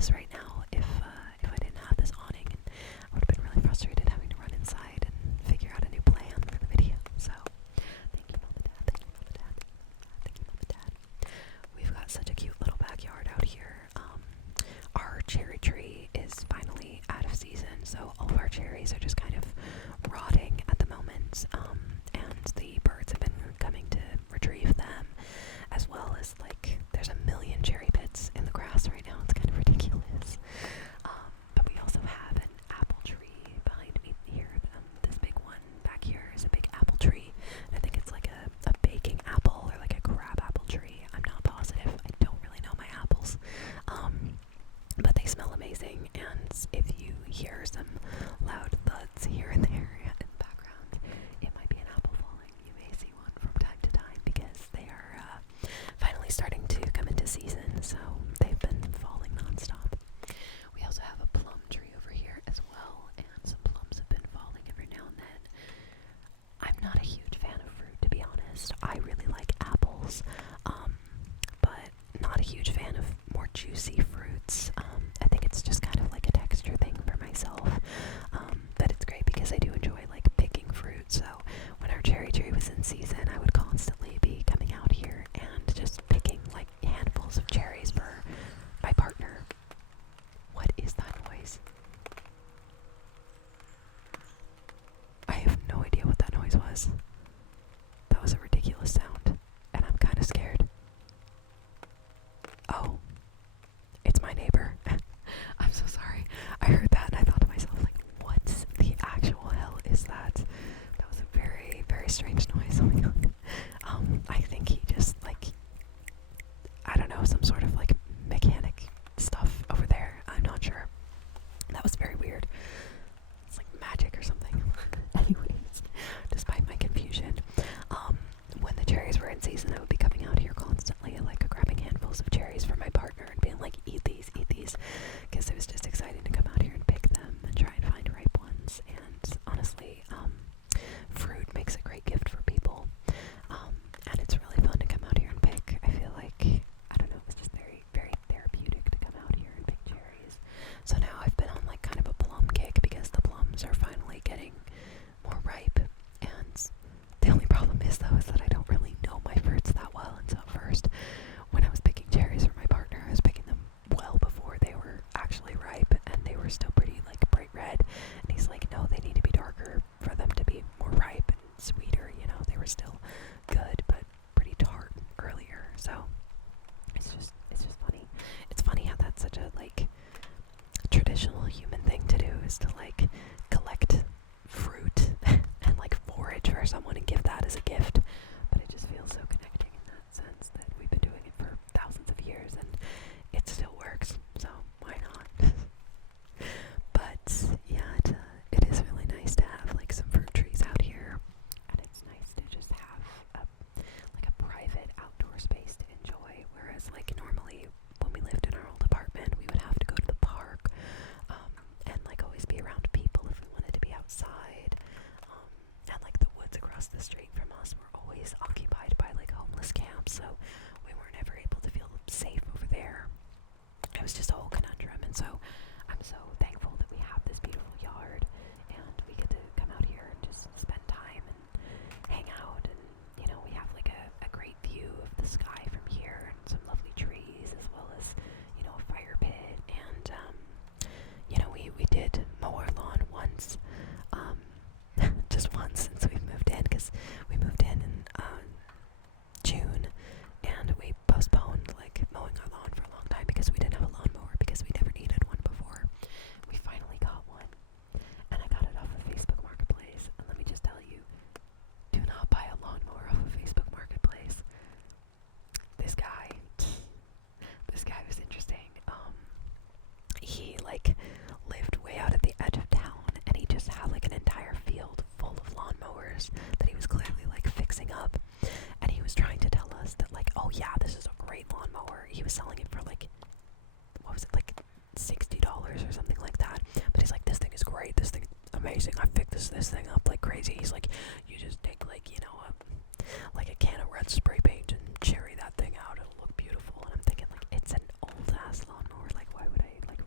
this right now if I didn't have this awning, and I would have been really frustrated having to run inside and figure out a new plan for the video. So thank you, Mom and Dad. Thank you, Mom and Dad. Thank you, Mom and Dad. We've got such a cute little backyard out here. Our cherry tree is finally out of season, so all of our cherries are just kind of rotting at the moment, and the birds have been coming to retrieve them, as well as, like, there's a million cherry pits in the grass right now. It's kind of ridiculous. But we also have an apple tree behind me here. This big one back here is a big apple tree. I think it's like a baking apple or like a crab apple tree. I'm not positive. I don't really know my apples. But they smell amazing, and if you hear some loud thuds here and there in the background, it might be an apple falling. You may see one from time to time because they are finally starting to come into season, so they've been falling nonstop. We also have a plum tree over here as well, and some plums have been falling every now and then. I'm not a huge fan of fruit, to be honest. I really like apples, but not a huge fan of more juicy fruits. I think it's just kind of like a texture thing for myself, but it's great because I do enjoy like picking fruit. So when our cherry tree was in season, I would constantly be coming out here and just picking like handfuls of cherries for my partner. What is that noise? I have no idea what that noise was. That was a ridiculous sound, and I'm kind of scared. Oh, it's my neighbor. I'm so sorry. I heard that and I thought to myself, like, what the actual hell is that? That was a very, very strange noise. Oh my god. I think he just, like, I don't know, some sort of, like, mechanic stuff over there. I'm not sure. That was very weird. It's like magic or something. Anyways, despite my confusion, when the cherries were in season, I would be coming out here constantly, like, grabbing handfuls of cherries for my partner and being like, eat these, because it was just exciting to come out here and pick them and try and find ripe ones. And honestly, fruit makes a great gift for people, and it's really fun to come out here and pick. I feel like, I don't know, it's just very, very therapeutic to come out here and pick cherries. So now I've been on like kind of a plum kick because the plums are finally getting more ripe, and the only problem is though is that I don't really know my fruits that well, and so at first when I was picking cherries for my partner, I was picking them well before they were actually ripe, and they were still pretty like bright red, and he's like, no, they need to be darker for them to be more ripe and sweeter, you know. They were still good but pretty tart earlier, so it's just funny. It's funny how that's such a like traditional human thing to do, is to like collect fruit and like forage for someone and give that as a gift. But it just feels so connecting in that sense that we've been doing it for thousands of years and it still works, so why not? But yeah, it is really nice to have like some fruit trees out here, and it's nice to just have like a private outdoor space to enjoy, whereas like normally when we lived in our old apartment, we would have to go to the park, and like always be around people if we wanted to be outside, and like the woods across the street from us were always occupied by like homeless camps, so we weren't ever able to feel safe over there. It was just a whole conundrum, and so I'm so thankful that we have this beautiful yard and we get to come out here and just spend time and hang out, and you know, we have like a great view of the sky from here and some lovely trees, as well as, you know, a fire pit, and you know, we did mow our lawn once, just once since we've moved in, because we moved in June, and we postponed like mowing our lawn for a long time because we didn't have a lawnmower, because we never needed one before. We finally got one, and I got it off of Facebook Marketplace, and let me just tell you, do not buy a lawnmower off of Facebook Marketplace. This guy was interesting. He like lived way out at the edge of town, and he just had like an entire field full of lawnmowers that he was clearly like fixing up, and he was trying to tell us that like, oh yeah, this is a great lawnmower. He was selling it for like, what was it, like $60 or something like that, but he's like, this thing is great, this thing is amazing, I fixed this thing up like crazy. He's like, you just take like, you know, like a can of red spray paint and cherry that thing out, it'll look beautiful. And I'm thinking like, it's an old ass lawnmower, like why would I like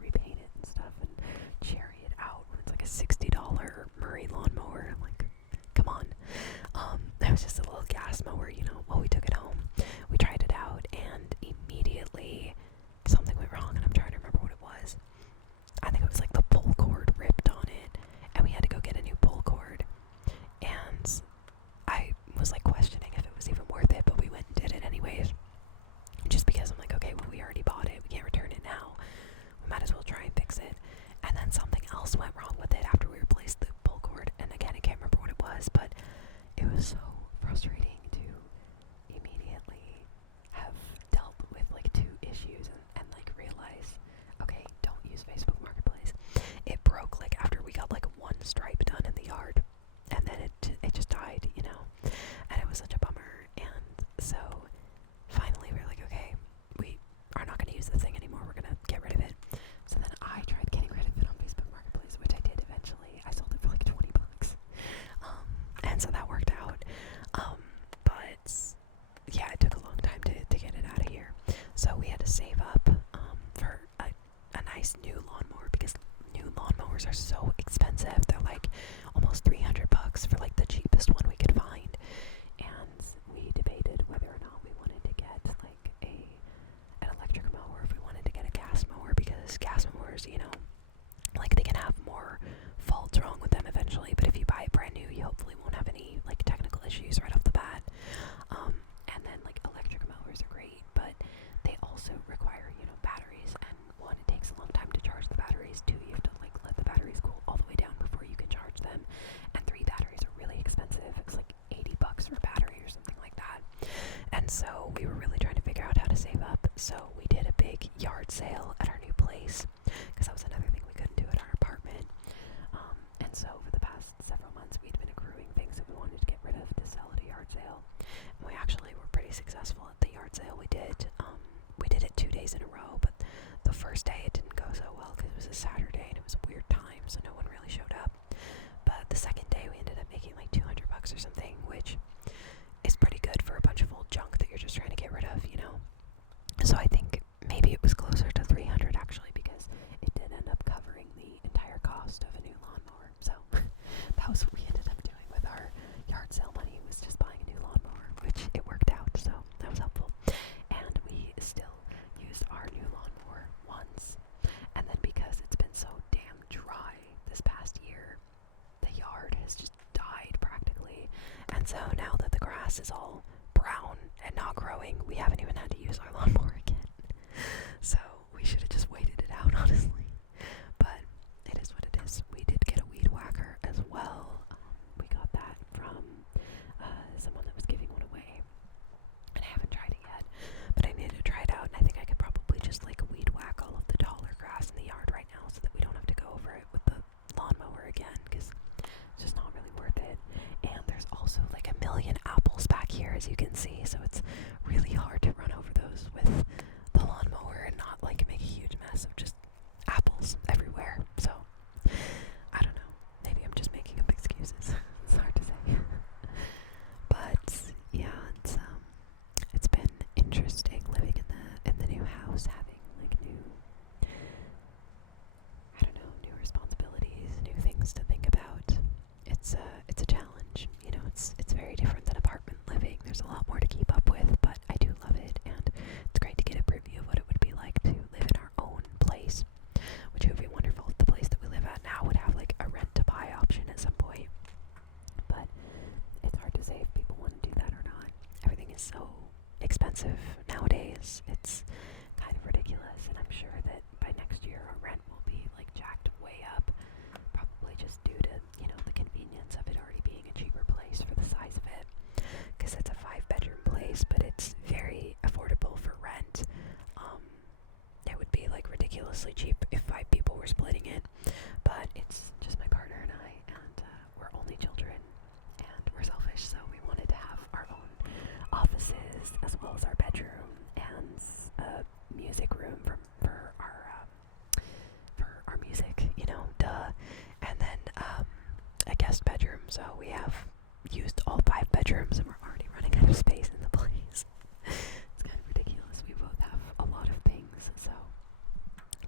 lawnmower because new lawnmowers are so expensive. They're like almost $300 for like the cheapest one we could find. And we debated whether or not we wanted to get like an electric mower, if we wanted to get a gas mower, because gas mowers, you know, like they can have more faults wrong with them eventually, but if you buy it brand new, you hopefully won't have any like technical issues right off the bat. And then like electric mowers are great, but they also require, you know, batteries, and one, it takes a long time to charge the batteries. Two, you have to like let the batteries cool all the way down before you can charge them. And three, batteries are really expensive. It's like $80 for a battery or something like that. And so we were really trying to figure out how to save up. So we did a big yard sale at our new place, because that was another thing we couldn't do at our apartment. And so for the past several months, we'd been accruing things that we wanted to get rid of to sell at a yard sale. And we actually were pretty successful at the yard sale. We did it 2 days in a row, but the first day it didn't go so well because it was a Saturday and it was a weird time, so no one really showed up. But the second day we ended up making like $200 or something, which is pretty good for a bunch of old junk that you're just trying to get rid of, you know. So I think maybe it was closer to 300 actually, because it did end up covering the entire cost of a new lawnmower. So that was what we ended up doing with our yard sale money, was just buying a new lawnmower, which it worked out, so that was helpful. And we still used our new lawnmower once, and then because it's been so damn dry this past year, the yard has just died practically. And so now that the grass is all brown and not growing, we haven't even had to use our lawnmower again. So we should have just waited it out, honestly. But it is what it is. We did get a weed whacker as well. We got that from someone that was giving one away. And I haven't tried it yet, but I need to try it out. And I think I could probably just like weed whack all of the taller grass in the yard right now, so that we don't have to go over it with the lawnmower again, because it's just not really worth it. And there's also like a million apples back here, as you can see, so it's really hard to run over those with the lawnmower and not like make a huge mess of just apples everywhere. So I don't know, maybe I'm just making up excuses. It's hard to say. But yeah, it's been interesting living in the new house, having like new, I don't know, new responsibilities, new things to think about. It's a challenge, you know. It's very different than apartment living. There's a lot more to keep up with, but I do love it, and it's great to get a preview of what it would be like to live in our own place, which would be wonderful if the place that we live at now would have like a rent to buy option at some point. But it's hard to say if people want to do that or not. Everything is so expensive nowadays. It's kind of ridiculous, and I'm sure that by next year our rent will be like jacked way up, probably just due to, you know, the convenience of it already being a cheaper place for the size of it, because it's a 5-bedroom place, but it's very affordable for rent. It would be like ridiculously cheap if 5 people were splitting it, but it's just my partner and I, and we're only children, and we're selfish, so we wanted to have our own offices as well as our bedroom and a music room for our music, you know, duh. And then a guest bedroom, so we have used all 5 bedrooms and we're already running out of space in the place. It's kind of ridiculous. We both have a lot of things, so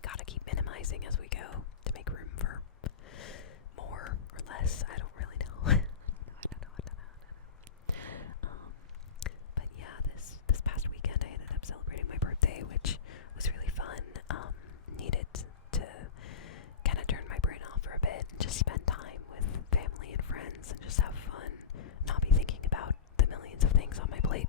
gotta keep minimizing as we go to make room for more or less. I don't really know. I don't know. But yeah, this past weekend I ended up celebrating my birthday, which was really fun. Needed to kind of turn my brain off for a bit and just spend time with family and friends and just have fun, not be thinking about the millions of things on my plate,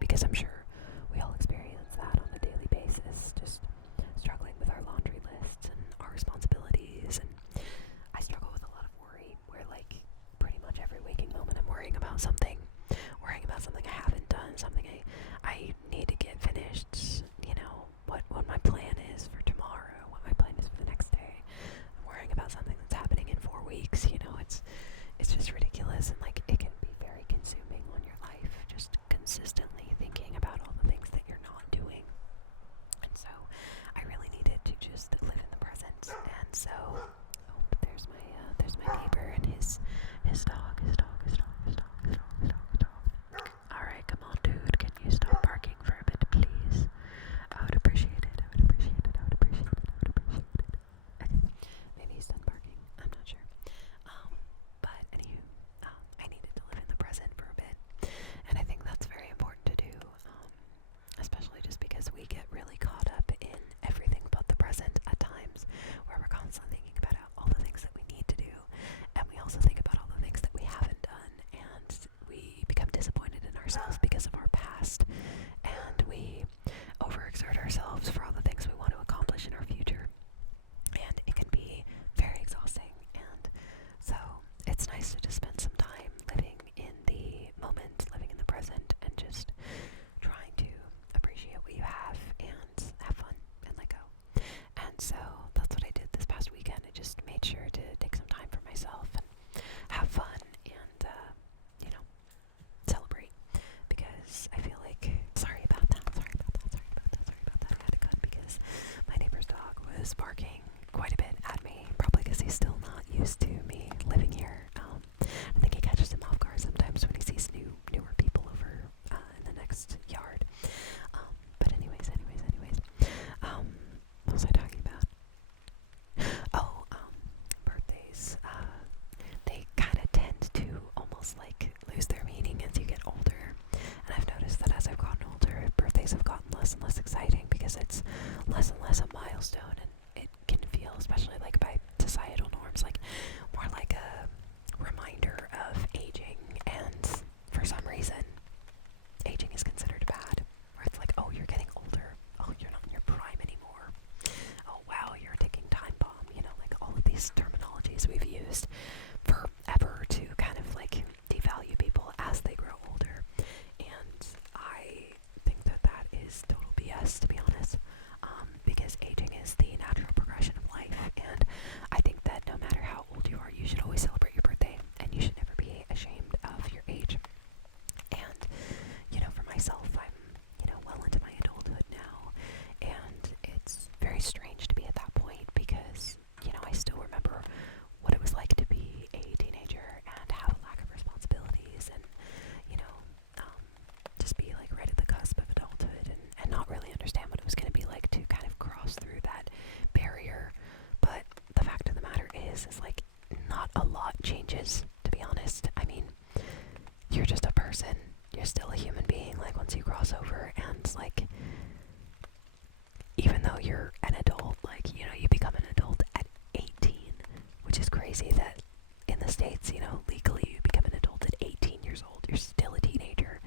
we get really caught up in everything but the present at times, where we're constantly thinking about all the things that we need to do, and we also think about all the things that we haven't done, and we become disappointed in ourselves because of our past, and we overexert ourselves for all the things we want to accomplish in our future, and it can be very exhausting. And so it's nice to just spend some time living in the moment, living in the present, and just trying to appreciate what you have and have fun and let go. And so that's what I did this past weekend. I just made sure to take some time for myself and have fun and, celebrate, because I feel like, sorry about that, I had to cut because my neighbor's dog was barking quite a bit at me, probably because he's still not used to me living here. I think he catches him off guard sometimes when he sees newer people over in the next yard. But anyways, what was I talking about? Oh, birthdays. They kind of tend to almost like lose their meaning as you get older. And I've noticed that as I've gotten older, birthdays have gotten less and less exciting because it's less and less a milestone, and it can feel, especially like by societal norms, like more like a reminder of aging. And for some reason, aging is considered bad, where it's like, oh, you're getting older, oh, you're not in your prime anymore, oh wow, you're a ticking time bomb, like all of these terminologies we've used forever to kind of like devalue people as they grow older. And I think that that is total BS, to be honest, because aging is the natural progression of life, and I think that no matter how old you are, you should always celebrate your birthday, and you should never be ashamed of your age. And, for myself, I'm, well into my adulthood now, and it's very strange to be at that point because, I still remember what it was like to be a teenager and have a lack of responsibilities and, just be like right at the cusp of adulthood and not really understand what it was going to be like to kind of cross through that barrier. But the fact of the matter is like not a lot changes, to be honest. I mean, you're just a person. You're still a human being, like, once you cross over, and, like, even though you're an adult, like, you become an adult at 18, which is crazy that in the States, legally you become an adult at 18 years old. You're still a teenager,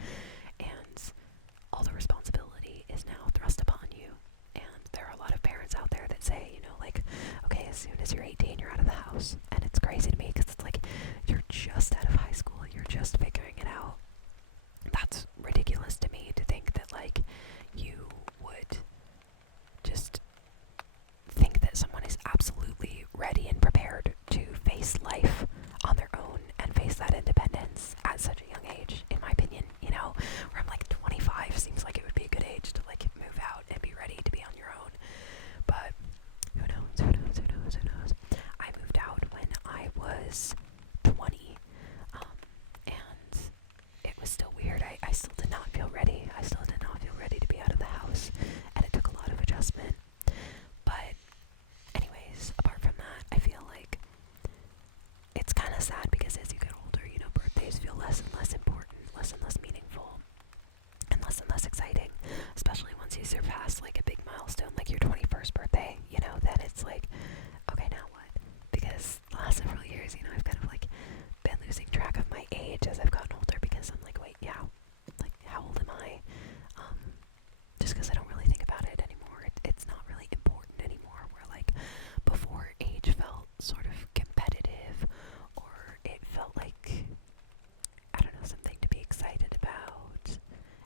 and all the responsibility is now thrust upon you. And there are a lot of parents out there that say, like, okay, as soon as you're 18, you're out of the house. And it's crazy to me because it's like, you're just out of high school, you're just figuring it out. That's ridiculous to me, to think that, like, you would just think that someone is absolutely ready and prepared to face life on their own and face that independence at such a young age, in my opinion, where I'm like 25 seems like it would be a good age to, like, move out and be ready to be on your own. But who knows? I moved out when I was 20, and it was still weird. I still did not feel ready. I still did not feel ready to be out of the house, and it took a lot of adjustment. But anyways, apart from that, I feel like it's kind of sad because as you get older, birthdays feel less and less important, less and less meaningful, and less exciting, especially once you surpass, like, a big milestone, like your 21st birthday, then it's like, okay, now what? Because the last several years, I've kind of, like, been losing track of my age as I've gotten older, because I'm like, wait, yeah, like, how old am I? Just because I don't really think about it anymore. It's not really important anymore, where, like, before, age felt sort of competitive, or it felt like, I don't know, something to be excited about,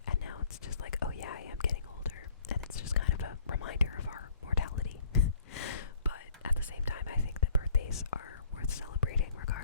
and now it's just like, oh yeah, I am getting older, and it's just kind of a reminder of our mortality. But at the same time, I think that birthdays are worth celebrating regardless.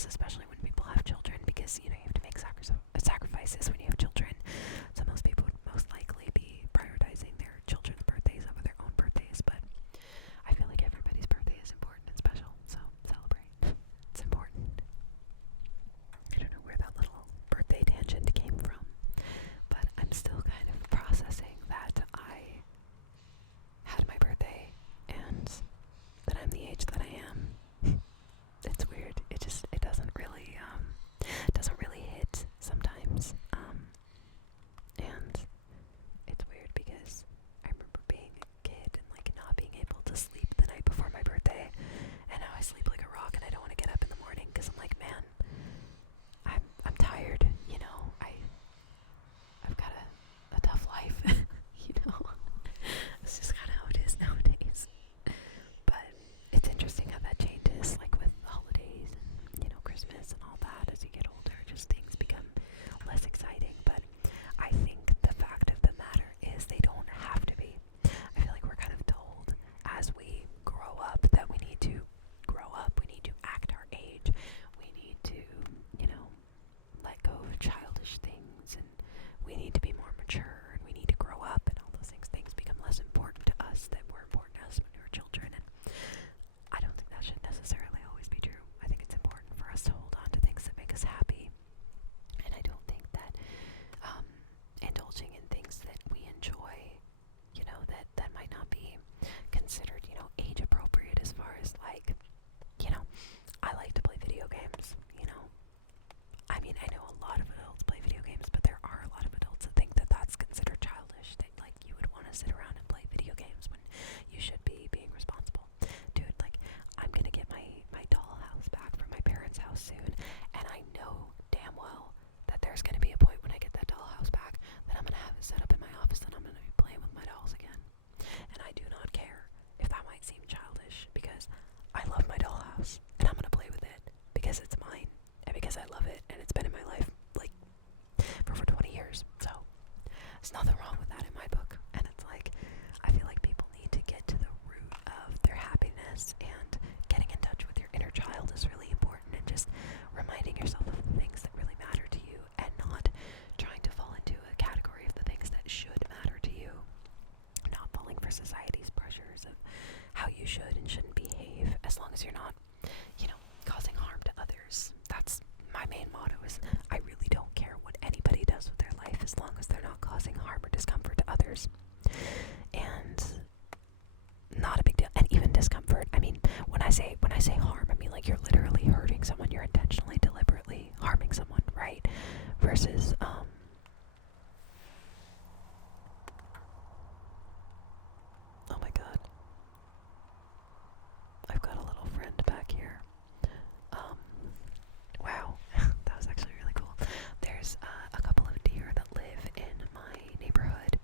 guess especially when people have children, because you have to make sacrifices when you have children. So most people would most likely be prioritizing their children's birthdays over their own birthdays, but I feel like everybody's birthday is important and special, so celebrate. It's important. I don't know where that little birthday tangent came from, but I'm still kind of processing that I had my birthday and that I'm the age that I am. It's weird. It doesn't really hit sometimes. And it's weird because I remember being a kid and like not being able to sleep the night before my birthday, and now I sleep like a rock and I don't want to get up in the morning because I'm like, man, I'm tired. I've got a tough life. It's just kind of how it is nowadays. But it's interesting how that changes, like with holidays and Christmas and all that. As you get older, just things become less exciting. But I think the fact of the matter is they don't have to be. I feel like we're kind of told as we grow up that we need to grow up, we need to act our age, we need to, let go of childish things, and we need to be more mature, and we need to grow up, and all those things become less important to us that were important to us when we were children. And I don't think that should necessarily always be true. I think it's important for us to hold on to things that make us happy, and I don't think that indulging in things that we enjoy, that might not be considered, age appropriate, as far as like, I like to play video games, I mean, I know a lot of adults play video games, but there are a lot of adults that think that that's considered childish, that like you would want to sit around and play video games when you should be being responsible. Dude, like, I'm gonna get my dollhouse back from my parents' house soon, and I know damn well that there's gonna be a point when I get that dollhouse back that I'm gonna have it set up in my office and I'm gonna be playing with my dolls again. And I do not care if that might seem childish, because I love my dollhouse and I'm gonna play with it because it's mine and because I love it and it's been in my life like for over 20 years. So there's nothing wrong with that in my book. And it's like, I feel like people need to get to the root of their happiness, and getting in touch with your inner child is really important, and just reminding yourself of the things that really matter to you, and not trying to fall into a category of the things that should matter to you, not falling for society's pressures of how you should and shouldn't behave, as long as you're not, causing harm to others. That's my main motto, is I really don't care what anybody does with their life as long as they're not causing harm or discomfort to others. And not a big deal. And even discomfort, I mean, when I say harm, I mean like you're literally hurting someone, you're intentionally, deliberately harming someone, right? Versus oh my god, I've got a little friend back here. Wow, that was actually really cool. There's a couple of deer that live in my neighborhood,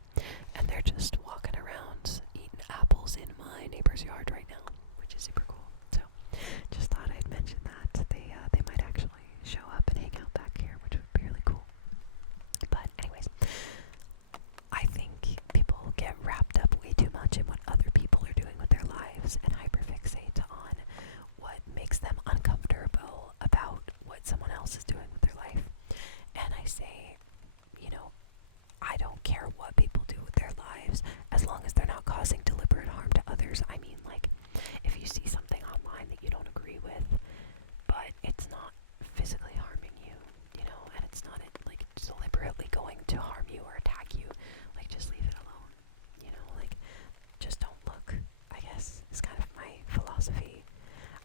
and they're just walking around eating apples in my neighbor's yard right now, which is super cool. So just thought I'd mention that. They might actually show up and hang out back here, which would be really cool. But anyways, I think people get wrapped up way too much in what other people are doing with their lives and hyperfixate on what makes them uncomfortable about what someone else is doing with their life. And I say, I don't care what people do with their lives as long as they're not causing deliberate harm to others. I mean, like, if you see something online that you don't agree with, but it's not physically harming you, and it's not like deliberately going to harm you or attack you, like, just leave it alone, like, just don't look, I guess, is kind of my philosophy.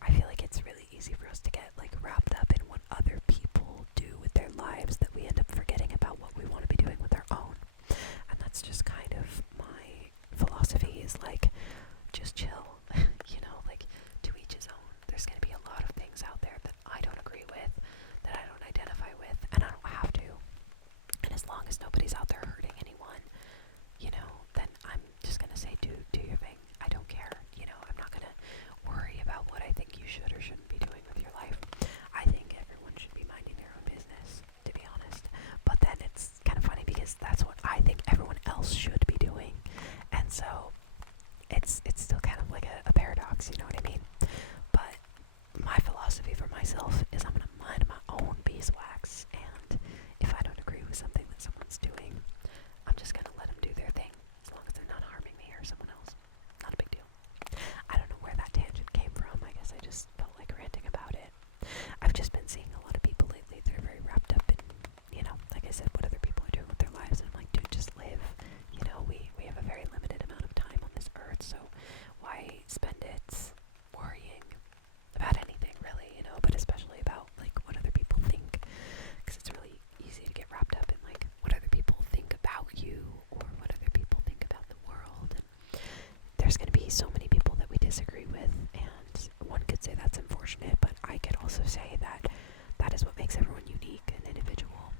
I feel like it's really easy for us to get like wrapped up in what other people do with their lives that we end up forgetting about what we want to be doing with our own. And that's just kind of my philosophy disproportionate, but I could also say that that is what makes everyone unique and individual.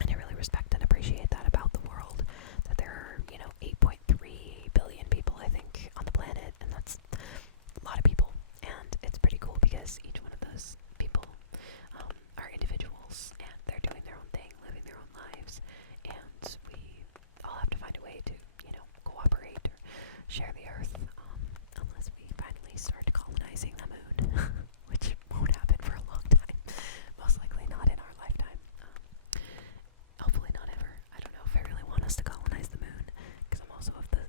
And I really respect and appreciate that about the world, that there are, 8.3 billion people, I think, on the planet, and that's a lot of people. And it's pretty cool because each one of those people are individuals, and they're doing their own thing, living their own lives, and we all have to find a way to, cooperate or share the earth, unless we finally start colonizing the moon, which won't happen for a long time. Most likely not in our lifetime. Hopefully not ever. I don't know if I really want us to colonize the moon, because I'm also of the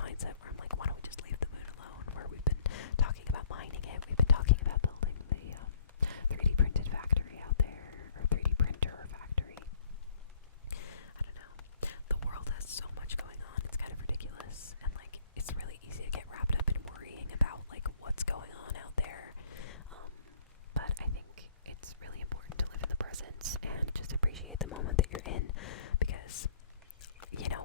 mindset where I'm like, why don't we just leave the moon alone, where we've been talking about mining it, we've been talking about building the 3D printed factory out there, or 3D printer factory. I don't know. The world has so much going on, it's kind of ridiculous, and like, it's really easy to get wrapped up in worrying about like what's going on out there. But I think it's really important to live in the present and just appreciate the moment that you're in, because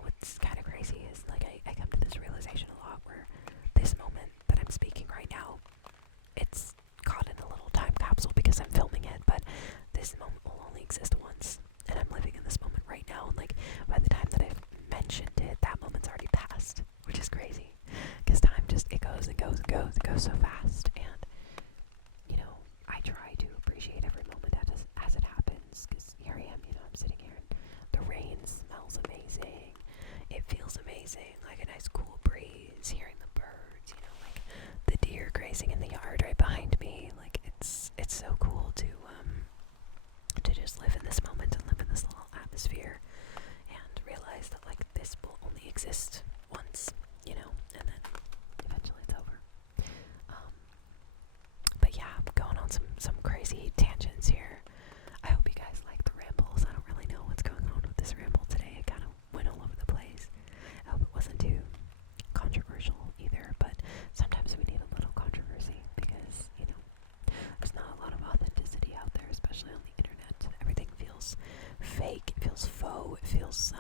what's kind of crazy is like I come to this realization a lot where this moment that I'm speaking right now, it's caught in a little time capsule because I'm filming it, but this moment will only exist once, and I'm living in this moment right now, and like by the time that I've mentioned it, that moment's already passed, which is crazy, because time just, it goes and goes and goes, it goes so fast, and I try to appreciate every moment as it happens, because here I am, I'm sitting here and the rain smells amazing, it feels amazing, like a nice cool breeze, hearing the birds, like the deer grazing in the yard right behind me, like it's so cool to just live in this moment and live in this little atmosphere and realize that like this will only exist once, and then eventually it's over. But yeah, I'm going on some crazy tangents here. I hope you guys like the rambles. I don't really know what's going on with this ramble today. It kind of went all over the place. I hope it wasn't too controversial either, but sometimes we need a little controversy because, there's not a lot of authenticity out there, especially on the internet. Everything feels fake, it feels faux, it feels,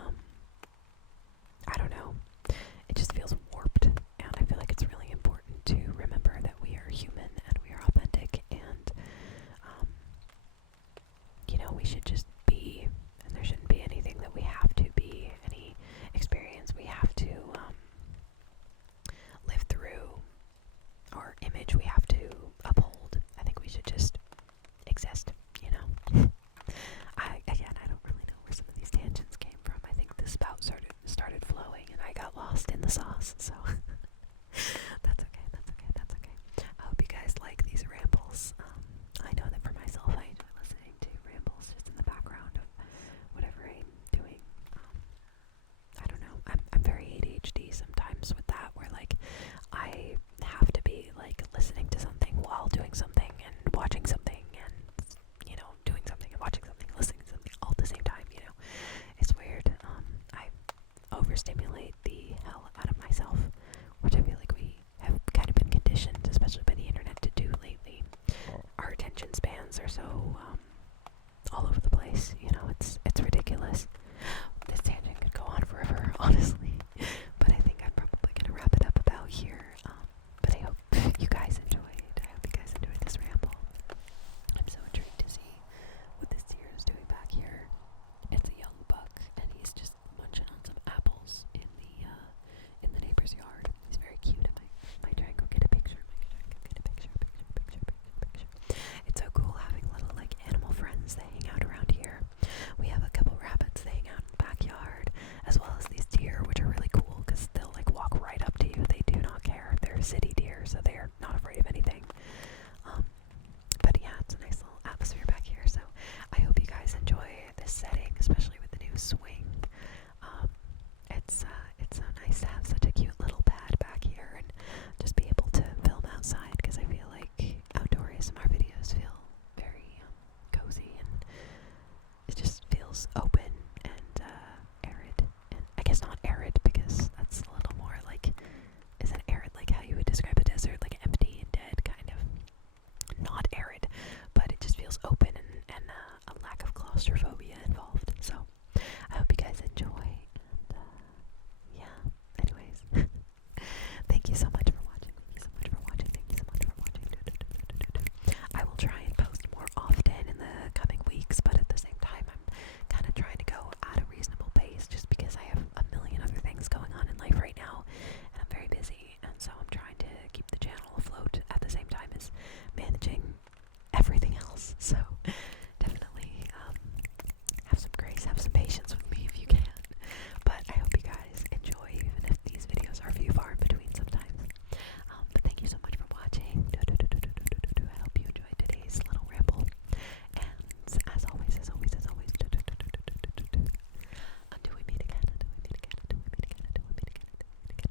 I don't know, it just feels warped, and I feel like it's really important to remember that we are human and we are authentic, and we should just be, and there shouldn't be anything that we have to be, any experience we have to live through, or image we have to uphold. I think we should just exist, I don't really know where some of these tangents came from. I think the spout started flowing and I got lost in the sauce, so that's okay. I hope you guys like these rambles. I know that for myself, I enjoy listening to rambles just in the background of whatever I'm doing. I don't know, I'm very ADHD sometimes with that, where like I have to be like listening to something while doing something and watching something and doing something and watching something, listening to something all at the same time. It's weird. I overstimulate the hell out of myself, which I feel like we have kind of been conditioned, especially by the internet, to do lately. Our attention spans are so all over the place. It's ridiculous. This tangent could go on forever, honestly, but I think I'm probably gonna wrap it up about here. But I hope you guys enjoyed. I hope you guys enjoyed this ramble. I'm so intrigued to see what this deer is doing back here. It's a young buck, and he's just munching on some apples in the neighbor's yard. He's very cute. I might try and go get a picture. It's so cool having little like animal friends that hang out around here. We have a couple rabbits that hang out in the backyard, as well as these deer, which are really cool because they'll like walk right up to you. They do not care. They're city deer, so they're not afraid of anything.